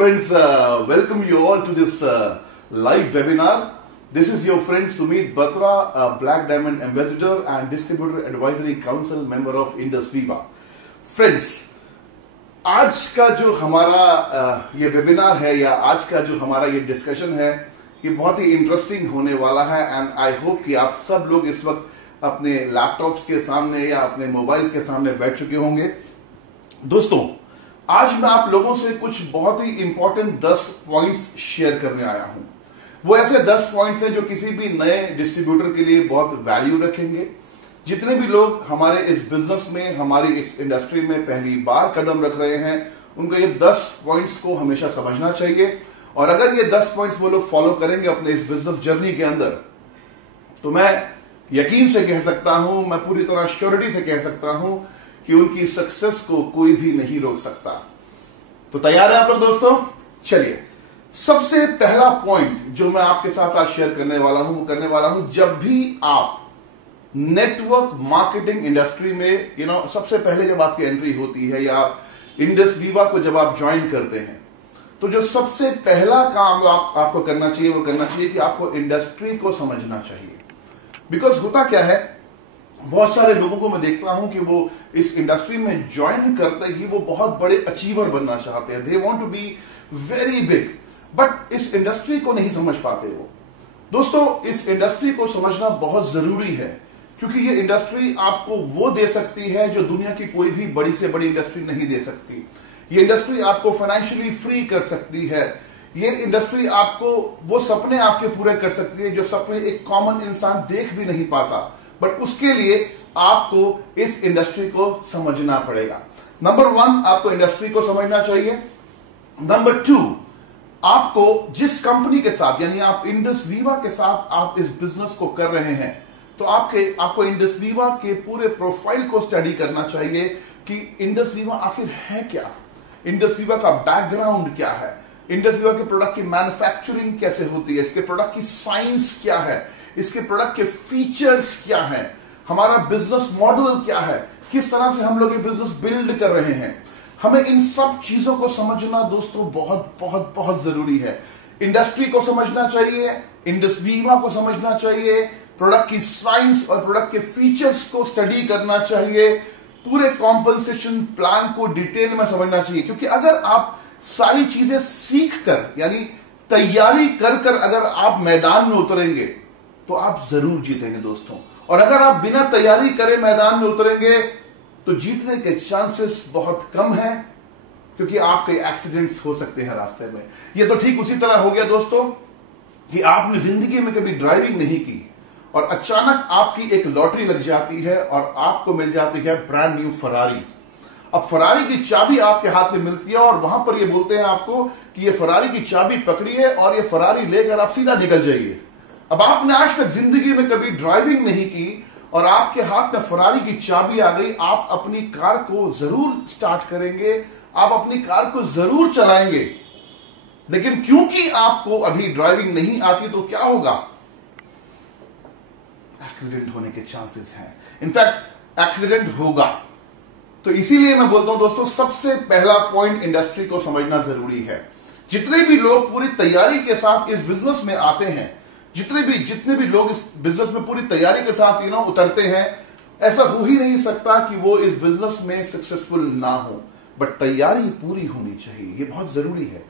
friends, welcome you all to this live webinar. This is your friend Sumit Batra, a Black Diamond Ambassador and Distributor Advisory Council member of Indus Viva. Friends, आज का जो हमारा ये webinar है या आज का जो हमारा ये डिस्कशन है, ये बहुत ही इंटरेस्टिंग होने वाला है एंड आई होप कि आप सब लोग इस वक्त अपने लैपटॉप्स के सामने या अपने मोबाइल्स के सामने बैठ चुके होंगे। दोस्तों, आज मैं आप लोगों से कुछ बहुत ही इंपॉर्टेंट 10 पॉइंट्स शेयर करने आया हूं। वो ऐसे 10 पॉइंट्स हैं जो किसी भी नए डिस्ट्रीब्यूटर के लिए बहुत वैल्यू रखेंगे। जितने भी लोग हमारे इस बिजनेस में, हमारी इस इंडस्ट्री में पहली बार कदम रख रहे हैं, उनको ये 10 पॉइंट्स को हमेशा समझना चाहिए। और अगर ये 10 पॉइंट्स वो लोग फॉलो करेंगे अपने इस बिजनेस जर्नी के अंदर, तो मैं यकीन से कह सकता हूं, मैं पूरी तरह श्योरिटी से कह सकता हूं कि उनकी सक्सेस को कोई भी नहीं रोक सकता। तो तैयार है आप लोग दोस्तों? चलिए, सबसे पहला पॉइंट जो मैं आपके साथ आज शेयर करने वाला हूं, वो करने वाला हूं, जब भी आप नेटवर्क मार्केटिंग इंडस्ट्री में सबसे पहले जब आपकी एंट्री होती है या आप इंडस वीवा को जब आप ज्वाइन करते हैं, तो जो सबसे पहला काम आपको करना चाहिए वो करना चाहिए कि आपको इंडस्ट्री को समझना चाहिए। बिकॉज होता क्या है, बहुत सारे लोगों को मैं देखता हूं कि वो इस इंडस्ट्री में ज्वाइन करते ही वो बहुत बड़े अचीवर बनना चाहते हैं। They want to be very big, but इस इंडस्ट्री को नहीं समझ पाते वो। दोस्तों, इस इंडस्ट्री को समझना बहुत जरूरी है, क्योंकि ये इंडस्ट्री आपको वो दे सकती है जो दुनिया की कोई भी बड़ी से बड़ी इंडस्ट्री नहीं दे सकती। ये इंडस्ट्री आपको फाइनेंशियली फ्री कर सकती है। ये इंडस्ट्री आपको वो सपने आपके पूरे कर सकती है जो सपने एक कॉमन इंसान देख भी नहीं पाता, बट उसके लिए आपको इस इंडस्ट्री को समझना पड़ेगा। नंबर 1, आपको इंडस्ट्री को समझना चाहिए। नंबर 2, आपको जिस कंपनी के साथ, यानी आप इंडस वीवा के साथ आप इस बिजनेस को कर रहे हैं, तो आपको इंडस वीवा के पूरे प्रोफाइल को स्टडी करना चाहिए कि इंडस वीवा आखिर है क्या, इंडस वीवा का बैकग्राउंड क्या है, इंडस वीवा के प्रोडक्ट की मैन्युफैक्चरिंग कैसे होती है, इसके प्रोडक्ट की साइंस क्या है, इसके प्रोडक्ट के फीचर्स क्या है, हमारा बिजनेस मॉडल क्या है, किस तरह से हम लोग ये बिजनेस बिल्ड कर रहे हैं। हमें इन सब चीजों को समझना दोस्तों बहुत बहुत बहुत जरूरी है। इंडस्ट्री को समझना चाहिए, इंडस वीवा को समझना चाहिए, प्रोडक्ट की साइंस और प्रोडक्ट के फीचर्स को स्टडी करना चाहिए, पूरे कॉम्पनसेशन प्लान को डिटेल में समझना चाहिए। क्योंकि अगर आप सारी चीजें सीख कर, यानी तैयारी कर कर अगर आप मैदान में उतरेंगे, तो आप जरूर जीतेंगे दोस्तों। और अगर आप बिना तैयारी करे मैदान में उतरेंगे, तो जीतने के चांसेस बहुत कम हैं, क्योंकि आपके एक्सीडेंट्स हो सकते हैं रास्ते में। ये तो ठीक उसी तरह हो गया दोस्तों कि आपने जिंदगी में कभी ड्राइविंग नहीं की और अचानक आपकी एक लॉटरी लग जाती है और आपको मिल जाती है ब्रांड न्यू फरारी। अब फरारी की चाबी आपके हाथ में मिलती है और वहां पर ये बोलते हैं आपको कि ये फरारी की चाबी पकड़िए और ये फरारी लेकर आप सीधा निकल जाइए। अब आपने आज तक जिंदगी में कभी ड्राइविंग नहीं की और आपके हाथ में फरारी की चाबी आ गई, आप अपनी कार को जरूर स्टार्ट करेंगे, आप अपनी कार को जरूर चलाएंगे, लेकिन क्योंकि आपको अभी ड्राइविंग नहीं आती, तो क्या होगा? एक्सीडेंट होने के चांसेस हैं। इनफैक्ट एक्सीडेंट होगा। तो इसीलिए मैं बोलता हूं दोस्तों, सबसे पहला पॉइंट इंडस्ट्री को समझना जरूरी है। जितने भी लोग पूरी तैयारी के साथ इस बिजनेस में आते हैं, जितने भी लोग इस बिजनेस में पूरी तैयारी के साथ उतरते हैं, ऐसा हो ही नहीं सकता कि वो इस बिजनेस में सक्सेसफुल ना हो, बट तैयारी पूरी होनी चाहिए। ये बहुत जरूरी है।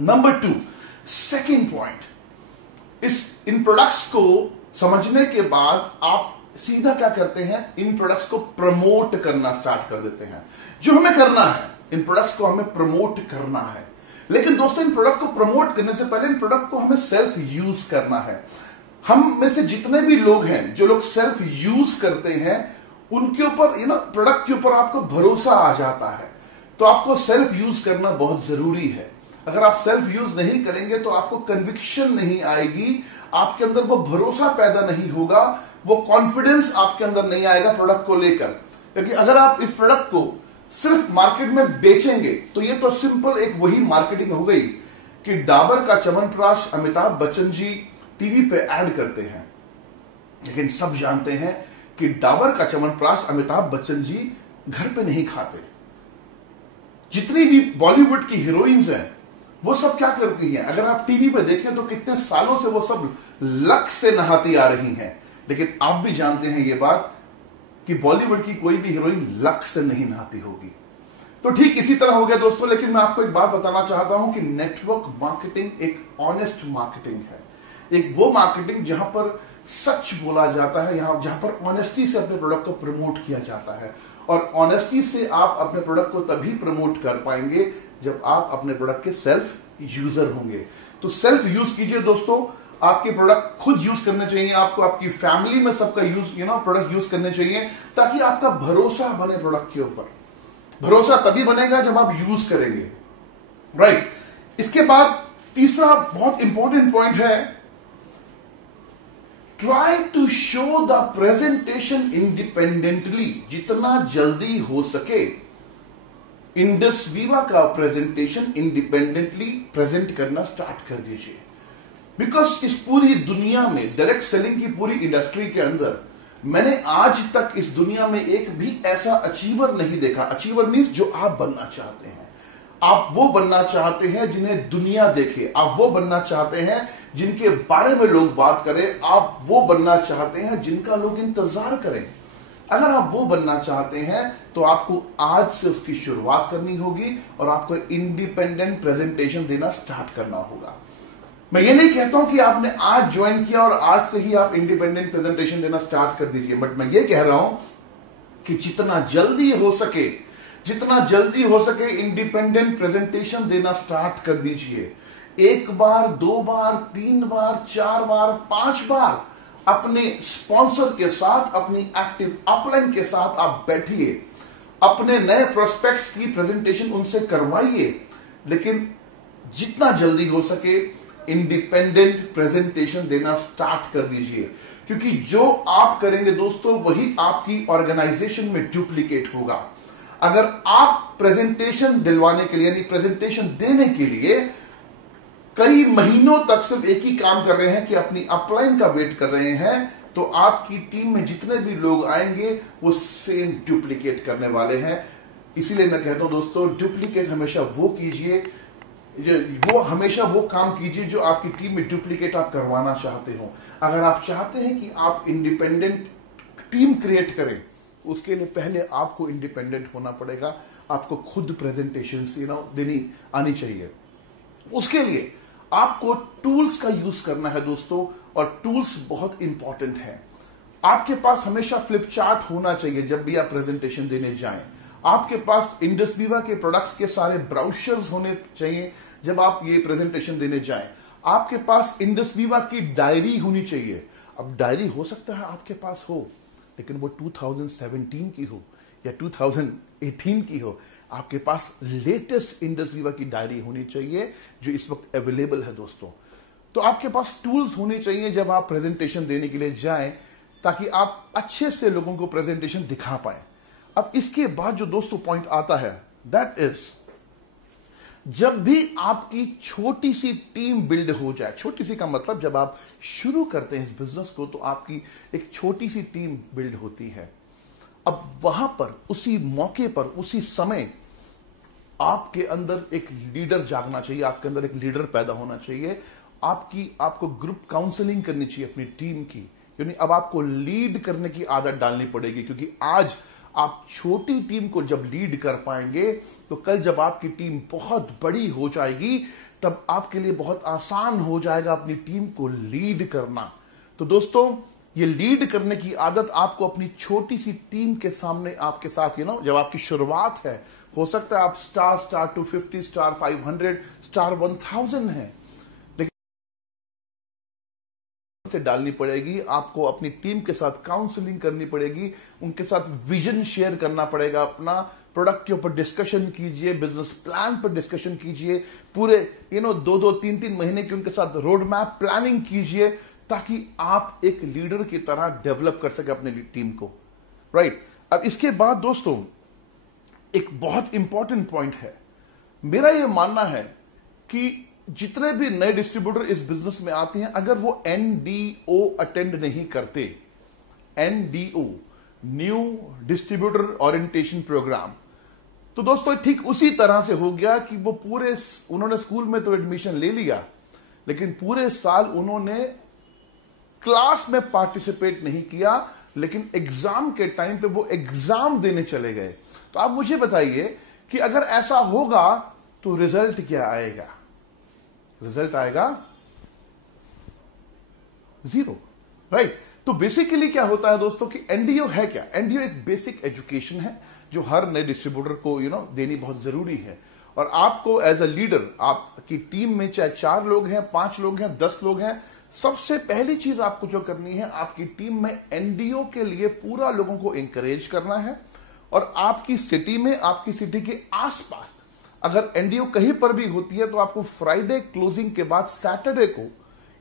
नंबर 2, सेकेंड पॉइंट, इन प्रोडक्ट्स को समझने के बाद आप सीधा क्या करते हैं, इन प्रोडक्ट्स को प्रमोट करना स्टार्ट कर देते हैं। जो हमें करना है, इन प्रोडक्ट्स को हमें प्रमोट करना है। लेकिन दोस्तों, इन प्रोडक्ट को प्रमोट करने से पहले इन प्रोडक्ट को हमें सेल्फ यूज करना है। हम में से जितने भी लोग हैं, जो लोग सेल्फ यूज करते हैं, उनके ऊपर प्रोडक्ट के ऊपर आपको भरोसा आ जाता है। तो आपको सेल्फ यूज करना बहुत जरूरी है। अगर आप सेल्फ यूज नहीं करेंगे तो आपको कन्विक्शन नहीं आएगी, आपके अंदर वो भरोसा पैदा नहीं होगा, वो कॉन्फिडेंस आपके अंदर नहीं आएगा प्रोडक्ट को लेकर। क्योंकि अगर आप इस प्रोडक्ट को सिर्फ मार्केट में बेचेंगे, तो ये तो सिंपल एक वही मार्केटिंग हो गई कि डाबर का च्यवनप्राश अमिताभ बच्चन जी टीवी पे ऐड करते हैं। लेकिन सब जानते हैं कि डाबर का च्यवनप्राश अमिताभ बच्चन जी घर पे नहीं खाते। जितनी भी बॉलीवुड की हीरोइंस हैं, वो सब क्या करती हैं? अगर आप टीवी पे देखें तो कितने सालों से वो सब लक से नहाती आ रही हैं, लेकिन आप भी जानते हैं ये बात कि बॉलीवुड की कोई भी हीरोइन लक से नहीं नहाती होगी। तो ठीक इसी तरह हो गया दोस्तों। लेकिन मैं आपको एक बात बताना चाहता हूं कि नेटवर्क मार्केटिंग एक ऑनेस्ट मार्केटिंग है, एक वो मार्केटिंग जहां पर सच बोला जाता है, जहां पर ऑनेस्टी से अपने प्रोडक्ट को प्रमोट किया जाता है। और ऑनेस्टी से आप अपने प्रोडक्ट को तभी प्रमोट कर पाएंगे जब आप अपने प्रोडक्ट के सेल्फ यूजर होंगे। तो सेल्फ यूज कीजिए दोस्तों, आपके प्रोडक्ट खुद यूज करने चाहिए आपको, आपकी फैमिली में सबका यूज प्रोडक्ट यूज करने चाहिए, ताकि आपका भरोसा बने प्रोडक्ट के ऊपर। भरोसा तभी बनेगा जब आप यूज करेंगे, राइट। इसके बाद तीसरा बहुत इंपॉर्टेंट पॉइंट है, try to show the presentation independently. जितना जल्दी हो सके इंडस वीवा का प्रेजेंटेशन इंडिपेंडेंटली प्रेजेंट करना स्टार्ट कर दीजिए। बिकॉज इस पूरी दुनिया में, डायरेक्ट सेलिंग की पूरी इंडस्ट्री के अंदर, मैंने आज तक इस दुनिया में एक भी ऐसा अचीवर नहीं देखा। अचीवर मीन्स जो आप बनना चाहते हैं। आप वो बनना चाहते हैं जिन्हें दुनिया देखे, आप वो बनना चाहते हैं जिनके बारे में लोग बात करें, आप वो बनना चाहते हैं जिनका लोग इंतजार करें। अगर आप वो बनना चाहते हैं तो आपको आज से उसकी शुरुआत करनी होगी और आपको इंडिपेंडेंट प्रेजेंटेशन देना स्टार्ट करना होगा। मैं ये नहीं कहता हूं कि आपने आज ज्वाइन किया और आज से ही आप इंडिपेंडेंट प्रेजेंटेशन देना स्टार्ट कर दीजिए, बट मैं ये कह रहा हूं कि जितना जल्दी हो सके इंडिपेंडेंट प्रेजेंटेशन देना स्टार्ट कर दीजिए। 1 बार, 2 बार, 3 बार, 4 बार, 5 बार अपने स्पॉन्सर के साथ, अपनी एक्टिव अपलाइन के साथ आप बैठिए, अपने नए प्रोस्पेक्ट्स की प्रेजेंटेशन उनसे करवाइए, लेकिन जितना जल्दी हो सके इंडिपेंडेंट प्रेजेंटेशन देना स्टार्ट कर दीजिए। क्योंकि जो आप करेंगे दोस्तों वही आपकी ऑर्गेनाइजेशन में डुप्लीकेट होगा। अगर आप प्रेजेंटेशन दिलवाने के लिए, यानी प्रेजेंटेशन देने के लिए कई महीनों तक सिर्फ एक ही काम कर रहे हैं कि अपनी अपलाइन का वेट कर रहे हैं, तो आपकी टीम में जितने भी लोग आएंगे वो सेम डुप्लीकेट करने वाले हैं। इसीलिए मैं कहता हूं दोस्तों, डुप्लीकेट हमेशा वो कीजिए, हमेशा वो काम कीजिए जो आपकी टीम में डुप्लीकेट आप करवाना चाहते हो। अगर आप चाहते हैं कि आप इंडिपेंडेंट टीम क्रिएट करें, उसके लिए पहले आपको इंडिपेंडेंट होना पड़ेगा। आपको खुद प्रेजेंटेशन देनी आनी चाहिए। उसके लिए आपको टूल्स का यूज करना है दोस्तों, और टूल्स बहुत इंपॉर्टेंट है। आपके पास हमेशा फ्लिप चार्ट होना चाहिए जब भी आप प्रेजेंटेशन देने जाएं। आपके पास इंडस वीवा के प्रोडक्ट्स के सारे ब्राउचर्स होने चाहिए जब आप ये प्रेजेंटेशन देने जाएं। आपके पास इंडस वीवा की डायरी होनी चाहिए। अब डायरी हो सकता है आपके पास हो, लेकिन वो 2017 की हो या 2018 की हो। आपके पास लेटेस्ट इंडस वीवा की डायरी होनी चाहिए जो इस वक्त अवेलेबल है दोस्तों। तो आपके पास टूल्स होने चाहिए जब आप प्रेजेंटेशन देने के लिए जाएं, ताकि आप अच्छे से लोगों को प्रेजेंटेशन दिखा पाएं। अब इसके बाद जो दोस्तों पॉइंट आता है, दैट इज, जब भी आपकी छोटी सी टीम बिल्ड हो जाए, छोटी सी का मतलब जब आप शुरू करते हैं इस बिजनेस को तो आपकी एक छोटी सी टीम बिल्ड होती है। अब वहां पर, उसी मौके पर, उसी समय आपके अंदर एक लीडर जागना चाहिए, आपके अंदर एक लीडर पैदा होना चाहिए। आपको ग्रुप काउंसलिंग करनी चाहिए अपनी टीम की, यानी अब आपको लीड करने की आदत डालनी पड़ेगी। क्योंकि आज आप छोटी टीम को जब लीड कर पाएंगे तो कल जब आपकी टीम बहुत बड़ी हो जाएगी तब आपके लिए बहुत आसान हो जाएगा अपनी टीम को लीड करना। तो दोस्तों, ये लीड करने की आदत आपको अपनी छोटी सी टीम के सामने, आपके साथ जब आपकी शुरुआत है, हो सकता है आप स्टार 250, स्टार 500, स्टार 1000 है, से डालनी पड़ेगी। आपको अपनी टीम के साथ काउंसलिंग करनी पड़ेगी, उनके साथ विजन शेयर करना पड़ेगा अपना। प्रोडक्ट के ऊपर डिस्कशन कीजिए, बिजनेस प्लान पर डिस्कशन कीजिए, पूरे 2-2, 3-3 महीने की उनके साथ रोड मैप प्लानिंग कीजिए, ताकि आप एक लीडर की तरह डेवलप कर सके अपनी टीम को, राइट। अब इसके बाद दोस्तों एक बहुत इंपॉर्टेंट पॉइंट है। मेरा यह मानना है कि जितने भी नए डिस्ट्रीब्यूटर इस बिजनेस में आते हैं, अगर वो NDO अटेंड नहीं करते, NDO, new distributor orientation program, तो दोस्तों ठीक उसी तरह से हो गया कि वो उन्होंने स्कूल में तो एडमिशन ले लिया, लेकिन पूरे साल उन्होंने क्लास में पार्टिसिपेट नहीं किया, लेकिन एग्जाम के टाइम पे वो एग्जाम देने चले गए। तो आप मुझे बताइए कि अगर ऐसा होगा तो रिजल्ट क्या आएगा? रिजल्ट आएगा 0, राइट? तो बेसिकली क्या होता है दोस्तों कि एनडीओ है क्या? एनडीओ एक बेसिक एजुकेशन है जो हर नए डिस्ट्रीब्यूटर को देनी बहुत जरूरी है। और आपको एज अ लीडर, आपकी टीम में चाहे 4 लोग हैं, 5 लोग हैं, 10 लोग हैं, सबसे पहली चीज आपको जो करनी है, आपकी टीम में एनडीओ के लिए पूरा लोगों को इंकरेज करना है। और आपकी सिटी में, आपकी सिटी के आसपास अगर एनडीओ कहीं पर भी होती है तो आपको फ्राइडे क्लोजिंग के बाद सैटरडे को,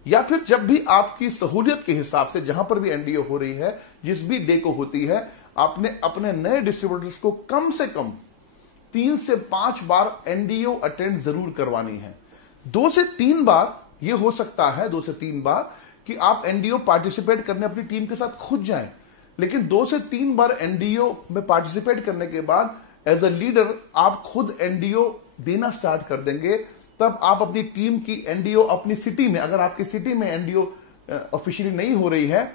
या फिर जब भी आपकी सहूलियत के हिसाब से जहां पर भी एनडीओ हो रही है, जिस भी डे को होती है, आपने अपने नए डिस्ट्रीब्यूटर्स को कम से कम 3 से 5 बार एनडीओ अटेंड जरूर करवानी है। 2 से 3 बार यह हो सकता है, 2 से 3 बार कि आप एनडीओ पार्टिसिपेट करने अपनी टीम के साथ खुद जाएं, लेकिन 2 से 3 बार एनडीओ में पार्टिसिपेट करने के बाद एज अ लीडर आप खुद एनडीओ देना स्टार्ट कर देंगे। तब आप अपनी टीम की एनडीओ अपनी सिटी में, अगर आपकी सिटी में एनडीओ ऑफिशियली नहीं हो रही है,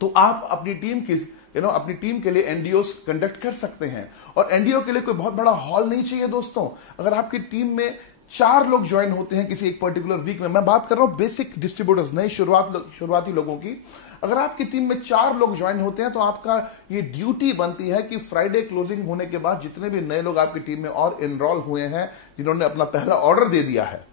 तो आप अपनी टीम की अपनी टीम के लिए एनडीओ कंडक्ट कर सकते हैं। और एनडीओ के लिए कोई बहुत बड़ा हॉल नहीं चाहिए दोस्तों। अगर आपकी टीम में 4 लोग ज्वाइन होते हैं किसी एक पर्टिकुलर वीक में, मैं बात कर रहा हूं बेसिक डिस्ट्रीब्यूटर्स, नए शुरुआती लोगों की, अगर आपकी टीम में 4 लोग ज्वाइन होते हैं तो आपका ये ड्यूटी बनती है कि फ्राइडे क्लोजिंग होने के बाद जितने भी नए लोग आपकी टीम में और एनरोल हुए हैं, जिन्होंने अपना पहला ऑर्डर दे दिया है,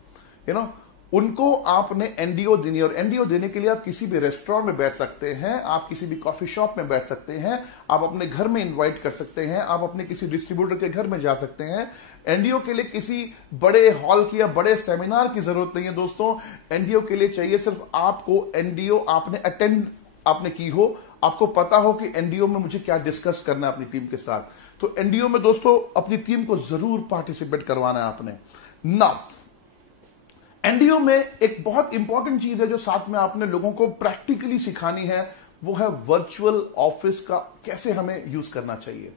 उनको आपने एनडीओ देनी। और एनडीओ देने के लिए आप किसी भी रेस्टोरेंट में बैठ सकते हैं, आप किसी भी कॉफी शॉप में बैठ सकते हैं, आप अपने घर में इनवाइट कर सकते हैं, आप अपने किसी डिस्ट्रीब्यूटर के घर में जा सकते हैं। एनडीओ के लिए किसी बड़े हॉल की या बड़े सेमिनार की जरूरत नहीं है दोस्तों। एनडीओ के लिए चाहिए सिर्फ आपको एनडीओ आपने अटेंड आपने की हो, आपको पता हो कि एनडीओ में मुझे क्या डिस्कस करना है अपनी टीम के साथ। तो एनडीओ में दोस्तों अपनी टीम को जरूर पार्टिसिपेट करवाना है आपने ना। एनडीओ में एक बहुत इंपॉर्टेंट चीज है जो साथ में आपने लोगों को प्रैक्टिकली सिखानी है, वो है वर्चुअल ऑफिस का कैसे हमें यूज करना चाहिए।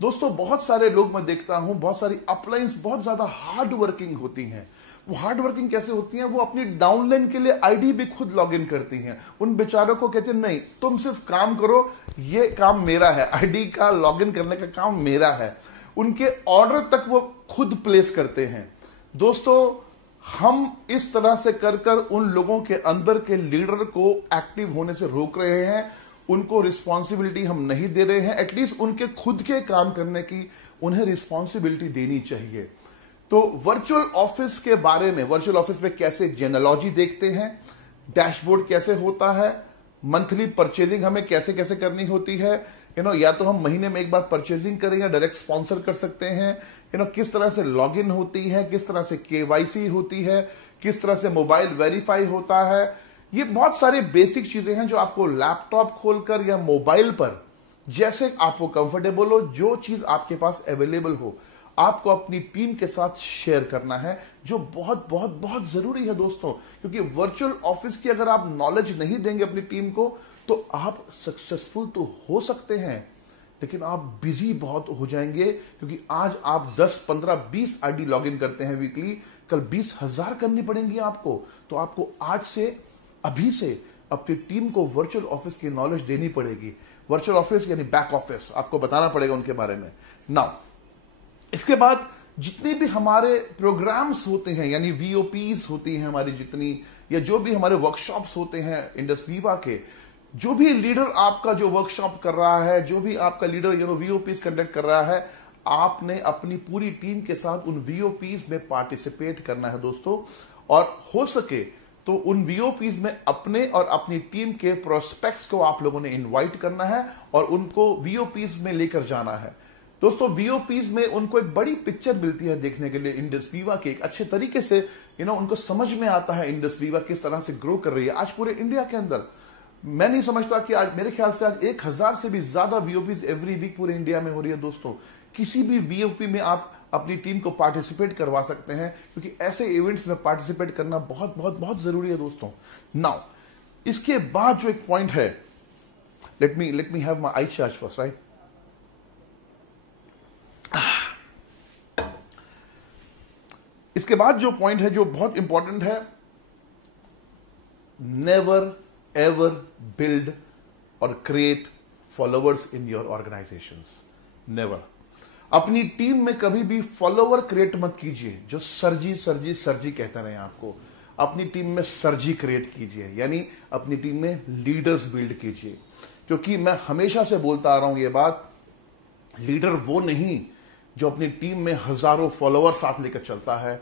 दोस्तों बहुत सारे लोग मैं देखता हूं, बहुत सारी अपलाइंस बहुत ज्यादा हार्ड वर्किंग होती हैं। वो हार्ड वर्किंग कैसे होती हैं? वो अपनी डाउनलाइन के लिए आईडी भी खुद लॉग इन करती हैं। उन बेचारों को कहते हैं नहीं, तुम सिर्फ काम करो, ये काम मेरा है, आईडी का लॉग इन करने का काम मेरा है। उनके ऑर्डर तक वो खुद प्लेस करते हैं। दोस्तों हम इस तरह से कर कर उन लोगों के अंदर के लीडर को एक्टिव होने से रोक रहे हैं, उनको रिस्पॉन्सिबिलिटी हम नहीं दे रहे हैं। एटलीस्ट उनके खुद के काम करने की उन्हें रिस्पॉन्सिबिलिटी देनी चाहिए। तो वर्चुअल ऑफिस के बारे में, वर्चुअल ऑफिस में कैसे जेनोलॉजी देखते हैं, डैशबोर्ड कैसे होता है, मंथली परचेजिंग हमें कैसे कैसे करनी होती है, या तो हम महीने में एक बार परचेजिंग करें या डायरेक्ट स्पॉन्सर कर सकते हैं, किस तरह से लॉगिन होती है, किस तरह से केवाईसी होती है, किस तरह से मोबाइल वेरीफाई होता है। ये बहुत सारी बेसिक चीजें हैं जो आपको लैपटॉप खोलकर या मोबाइल पर जैसे आपको कंफर्टेबल हो, जो चीज आपके पास अवेलेबल हो, आपको अपनी टीम के साथ शेयर करना है, जो बहुत बहुत बहुत जरूरी है दोस्तों। क्योंकि वर्चुअल ऑफिस की अगर आप नॉलेज नहीं देंगे अपनी टीम को, तो आप सक्सेसफुल तो हो सकते हैं, लेकिन आप बिजी बहुत हो जाएंगे। क्योंकि आज आप 10, 15, 20 आईडी लॉगिन करते हैं वीकली, कल 20,000 करनी पड़ेंगी आपको। तो आपको आज से, अभी से अपनी टीम को वर्चुअल ऑफिस की नॉलेज देनी पड़ेगी। वर्चुअल ऑफिस यानी बैक ऑफिस, आपको बताना पड़ेगा उनके बारे में। नाउ इसके बाद जितनी भी हमारे प्रोग्राम्स होते हैं, यानी वीओपीज होती हैं हमारी जितनी, या जो भी हमारे वर्कशॉप्स होते हैं इंडस्वीवा के, जो भी लीडर आपका जो वर्कशॉप कर रहा है, जो भी आपका लीडर वीओपीज कंडक्ट कर रहा है, आपने अपनी पूरी टीम के साथ उन वीओपीज में पार्टिसिपेट करना है दोस्तों। और हो सके तो उन वीओपीज में अपने और अपनी टीम के प्रोस्पेक्ट्स को आप लोगों ने इनवाइट करना है और उनको वीओपीज में लेकर जाना है। दोस्तों वीओपीज में उनको एक बड़ी पिक्चर मिलती है देखने के लिए इंडस्वीवा के, एक अच्छे तरीके से उनको समझ में आता है इंडस्वीवा किस तरह से ग्रो कर रही है आज पूरे इंडिया के अंदर। मैं नहीं समझता कि आज, मेरे ख्याल से आज 1000 से भी ज्यादा वीओपीज एवरी वीक पूरे इंडिया में हो रही है दोस्तों। किसी भी वीओपी में आप अपनी टीम को पार्टिसिपेट करवा सकते हैं, क्योंकि ऐसे इवेंट्स में पार्टिसिपेट करना बहुत बहुत बहुत जरूरी है दोस्तों। नाउ इसके बाद जो एक पॉइंट है, let me have my I charge first, right. इसके बाद जो पॉइंट है जो बहुत इंपॉर्टेंट है, नेवर एवर बिल्ड और create followers in your organisations. Never. अपनी टीम में कभी भी फॉलोवर क्रिएट मत कीजिए जो सरजी सरजी सरजी कहते रहे आपको। अपनी टीम में सरजी क्रिएट कीजिए, यानी अपनी टीम में लीडर्स बिल्ड कीजिए। क्योंकि मैं हमेशा से बोलता आ रहा हूं ये बात, लीडर वो नहीं जो अपनी टीम में हजारों फॉलोअर साथ लेकर चलता है,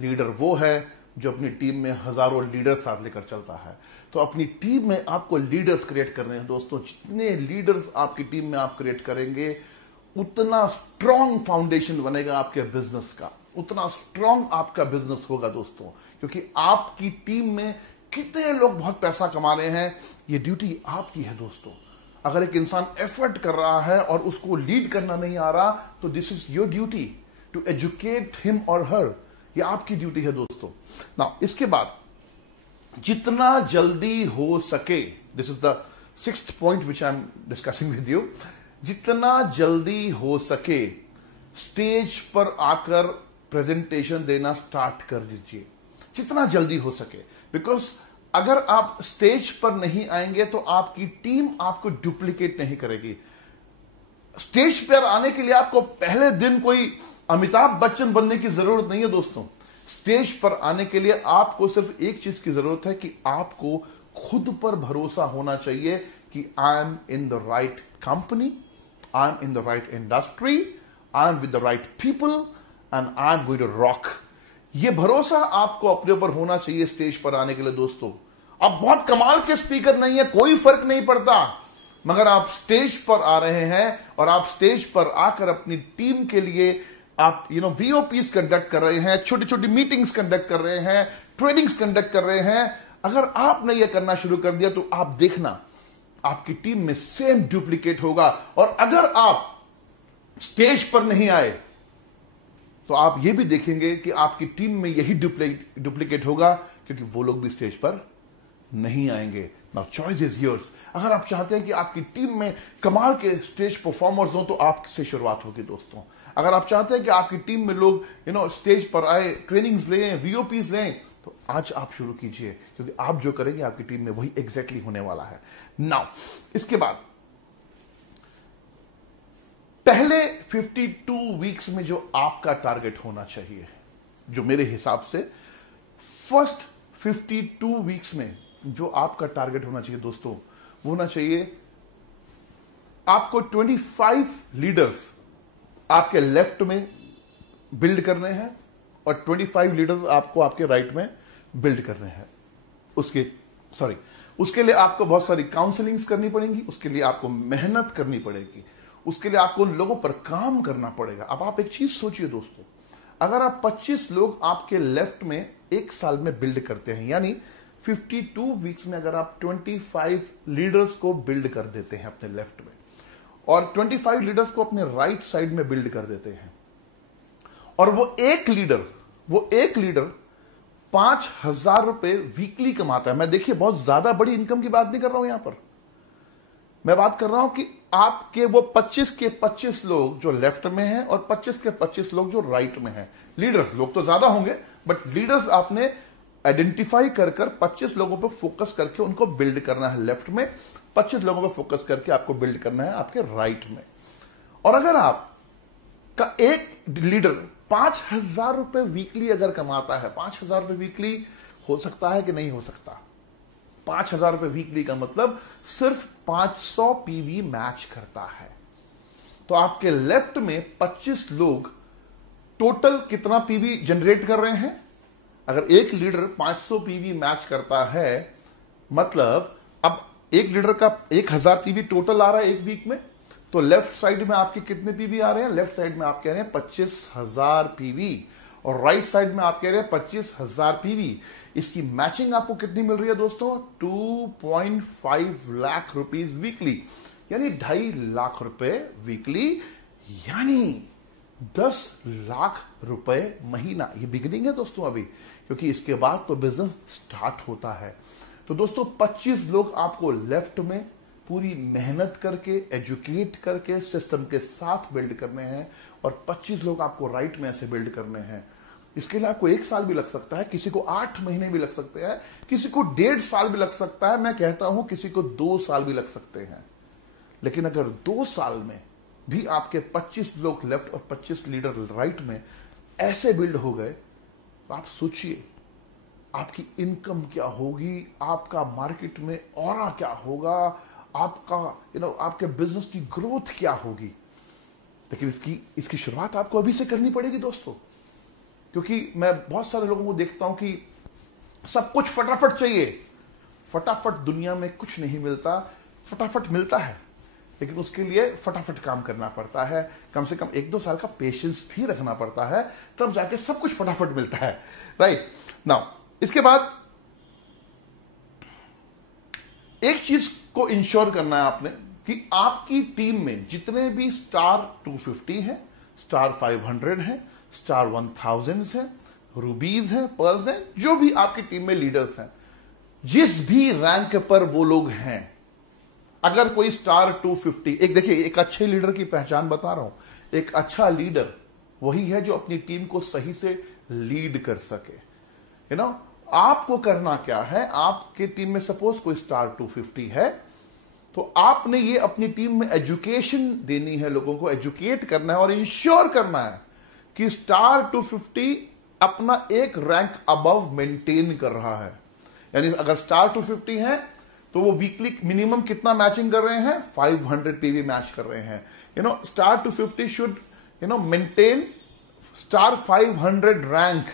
लीडर वो है जो अपनी टीम में हजारों लीडर्स साथ लेकर चलता है। तो अपनी टीम में आपको लीडर्स क्रिएट करने हैं दोस्तों। जितने लीडर्स आपकी टीम में आप क्रिएट करेंगे, उतना स्ट्रॉन्ग फाउंडेशन बनेगा आपके बिजनेस का, उतना स्ट्रॉन्ग आपका बिजनेस होगा दोस्तों। क्योंकि आपकी टीम में कितने लोग बहुत पैसा कमा रहे हैं, ये ड्यूटी आपकी है दोस्तों। अगर एक इंसान एफर्ट कर रहा है और उसको लीड करना नहीं आ रहा, तो this is your duty to educate him or her. ये आपकी ड्यूटी है दोस्तों। ना इसके बाद जितना जल्दी हो सके, this is the 6th point which I am discussing with you, जितना जल्दी हो सके स्टेज पर आकर प्रेजेंटेशन देना स्टार्ट कर दीजिए, जितना जल्दी हो सके। बिकॉज अगर आप स्टेज पर नहीं आएंगे तो आपकी टीम आपको डुप्लीकेट नहीं करेगी। स्टेज पर आने के लिए आपको पहले दिन कोई अमिताभ बच्चन बनने की जरूरत नहीं है दोस्तों। स्टेज पर आने के लिए आपको सिर्फ एक चीज की जरूरत है कि आपको खुद पर भरोसा होना चाहिए कि I am in the right company, I am in the right industry, I am with the right people and I am going to rock. ये भरोसा आपको अपने ऊपर होना चाहिए स्टेज पर आने के लिए दोस्तों। आप बहुत कमाल के स्पीकर नहीं है, कोई फर्क नहीं पड़ता, मगर आप स्टेज पर आ रहे हैं और आप स्टेज पर आकर अपनी टीम के लिए आप वीओपीज कंडक्ट कर रहे हैं, छोटी छोटी मीटिंग्स कंडक्ट कर रहे हैं, ट्रेनिंग्स कंडक्ट कर रहे हैं। अगर आपने यह करना शुरू कर दिया तो आप देखना आपकी टीम में सेम डुप्लीकेट होगा। और अगर आप स्टेज पर नहीं आए तो आप यह भी देखेंगे कि आपकी टीम में यही डुप्लीकेट होगा, क्योंकि वो लोग भी स्टेज पर नहीं आएंगे। Now choice is yours. अगर आप चाहते हैं कि आपकी टीम में कमाल के स्टेज परफॉर्मर्स हो तो आपसे शुरुआत होगी दोस्तों। अगर आप चाहते हैं कि आपकी टीम में लोग स्टेज पर आए, ट्रेनिंग्स लें, वीओपीज लें, तो आज आप शुरू कीजिए, क्योंकि आप जो करेंगे आपकी टीम में वही एग्जैक्टली होने वाला है। नाउ इसके बाद पहले 52 वीक्स में जो आपका टारगेट होना चाहिए, जो मेरे हिसाब से फर्स्ट 52 वीक्स में जो आपका टारगेट होना चाहिए दोस्तों, वो होना चाहिए आपको 25 लीडर्स आपके लेफ्ट में बिल्ड करने हैं और 25 लीडर्स आपको आपके राइट में बिल्ड करने हैं। उसके लिए आपको बहुत सारी काउंसलिंग्स करनी पड़ेंगी, उसके लिए आपको मेहनत करनी पड़ेगी, उसके लिए आपको उन लोगों पर काम करना पड़ेगा। अब आप एक चीज सोचिए दोस्तों, अगर आप 25 लोग आपके लेफ्ट में एक साल में बिल्ड करते हैं, यानी 52 वीक्स में अगर आप 25 लीडर्स को बिल्ड कर देते हैं अपने लेफ्ट में और 25 लीडर्स को अपने राइट साइड में बिल्ड कर देते हैं, और वो एक लीडर 5,000 रुपए वीकली कमाता है। मैं देखिए बहुत ज्यादा बड़ी इनकम की बात नहीं कर रहा हूं यहां पर, मैं बात कर रहा हूं कि आपके वो 25 के 25 लोग जो लेफ्ट में हैं और 25 के 25 लोग जो राइट में हैं। लीडर्स लोग तो ज्यादा होंगे, बट लीडर्स आपने आइडेंटिफाई कर 25 लोगों पर फोकस करके उनको बिल्ड करना है लेफ्ट में, 25 लोगों पर फोकस करके आपको बिल्ड करना है आपके राइट में। और अगर आपका एक लीडर 5,000 रुपए वीकली अगर कमाता है, 5,000 रुपए वीकली हो सकता है कि नहीं हो सकता? 5,000 रुपए वीकली का मतलब सिर्फ 500 पीवी मैच करता है। तो आपके लेफ्ट में 25 लोग टोटल कितना पीवी जनरेट कर रहे हैं? अगर एक लीडर 500 पीवी मैच करता है, मतलब अब एक लीडर का 1,000 पीवी टोटल आ रहा है एक वीक में, तो लेफ्ट साइड में आपके कितने पीवी आ रहे हैं? लेफ्ट साइड में आप कह रहे हैं 25,000 पीवी और राइट साइड में आप कह रहे हैं 25,000 पीवी। इसकी मैचिंग आपको कितनी मिल रही है दोस्तों? 2.5 लाख रुपीज वीकली, यानी 2.5 लाख रुपए वीकली, यानी 10 लाख रुपए महीना। ये बिगिनिंग है दोस्तों अभी, क्योंकि इसके बाद तो बिजनेस स्टार्ट होता है। तो दोस्तों 25 लोग आपको लेफ्ट में पूरी मेहनत करके, एजुकेट करके, सिस्टम के साथ बिल्ड करने हैं और 25 लोग आपको राइट में ऐसे बिल्ड करने हैं। इसके लिए आपको 1 साल भी लग सकता है, किसी को 8 महीने भी लग सकते हैं, किसी को 1.5 साल भी लग सकता है, मैं कहता हूं किसी को 2 साल भी लग सकते हैं। लेकिन अगर 2 साल में भी आपके 25 लोग लेफ्ट और 25 लीडर राइट में ऐसे बिल्ड हो गए, तो आप सोचिए आपकी इनकम क्या होगी, आपका मार्केट में ऑरा क्या होगा, आपका आपके बिजनेस की ग्रोथ क्या होगी। लेकिन इसकी शुरुआत आपको अभी से करनी पड़ेगी दोस्तों, क्योंकि मैं बहुत सारे लोगों को देखता हूं कि सब कुछ फटाफट चाहिए। फटाफट दुनिया में कुछ नहीं मिलता, फटाफट मिलता है लेकिन उसके लिए फटाफट काम करना पड़ता है, कम से कम 1-2 साल का पेशेंस भी रखना पड़ता है, तब जाके सब कुछ फटाफट मिलता है। राइट नाउ इसके बाद एक चीज को इंश्योर करना है आपने कि आपकी टीम में जितने भी स्टार 250 है, स्टार 500 है, स्टार 1000 है, रूबीज हैं, पर्ल्स हैं, जो भी आपकी टीम में लीडर्स हैं, जिस भी रैंक पर वो लोग हैं, अगर कोई स्टार 250, एक देखिए एक अच्छे लीडर की पहचान बता रहा हूं। एक अच्छा लीडर वही है जो अपनी टीम को सही से लीड कर सके। आपको करना क्या है, आपके टीम में सपोज कोई स्टार 250 है, तो आपने ये अपनी टीम में एजुकेशन देनी है, लोगों को एजुकेट करना है और इंश्योर करना है कि स्टार 250 अपना एक रैंक अबव मेंटेन कर रहा है। यानी अगर स्टार 250 है तो वो वीकली मिनिमम कितना मैचिंग कर रहे हैं, 500 पे भी मैच कर रहे हैं। Star 250 should maintain star 500 rank,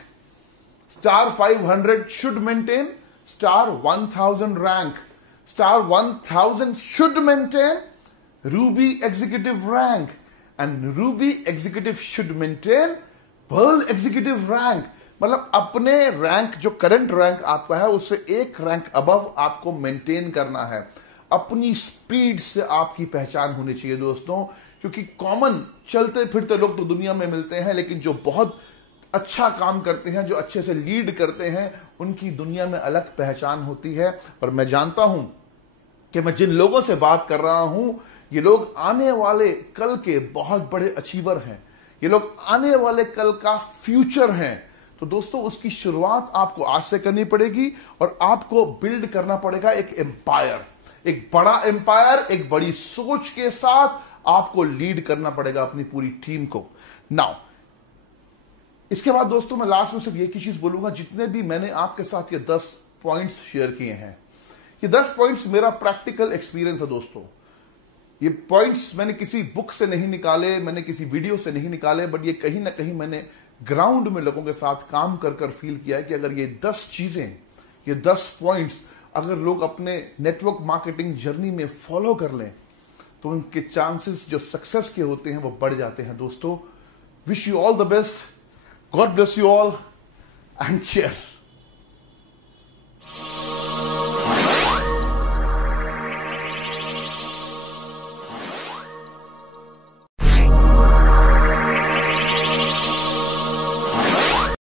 star 500 should maintain star 1000 rank, star 1000 should maintain ruby executive rank, and ruby executive should maintain pearl executive rank। मतलब अपने रैंक जो करंट रैंक आपका है उससे एक रैंक अबव आपको मेंटेन करना है। अपनी स्पीड से आपकी पहचान होनी चाहिए दोस्तों, क्योंकि कॉमन चलते फिरते लोग तो दुनिया में मिलते हैं, लेकिन जो बहुत अच्छा काम करते हैं, जो अच्छे से लीड करते हैं, उनकी दुनिया में अलग पहचान होती है। और मैं जानता हूं कि मैं जिन लोगों से बात कर रहा हूं, ये लोग आने वाले कल के बहुत बड़े अचीवर हैं, ये लोग आने वाले कल का फ्यूचर हैं। तो दोस्तों उसकी शुरुआत आपको आज से करनी पड़ेगी और आपको बिल्ड करना पड़ेगा एक एम्पायर, एक बड़ा एम्पायर, एक बड़ी सोच के साथ आपको लीड करना पड़ेगा अपनी पूरी टीम को। नाउ इसके बाद दोस्तों मैं लास्ट में सिर्फ एक ही चीज बोलूंगा, जितने भी मैंने आपके साथ ये 10 पॉइंट्स शेयर किए हैं, ये 10 पॉइंट्स मेरा प्रैक्टिकल एक्सपीरियंस है दोस्तों। ये पॉइंट्स मैंने किसी बुक से नहीं निकाले, मैंने किसी वीडियो से नहीं निकाले, बट ये कहीं ना कहीं मैंने ग्राउंड में लोगों के साथ काम कर कर फील किया है कि अगर ये 10 चीजें, ये 10 पॉइंट्स अगर लोग अपने नेटवर्क मार्केटिंग जर्नी में फॉलो कर लें तो उनके चांसेस जो सक्सेस के होते हैं वो बढ़ जाते हैं दोस्तों। Wish you all the best, God bless you all, and cheers.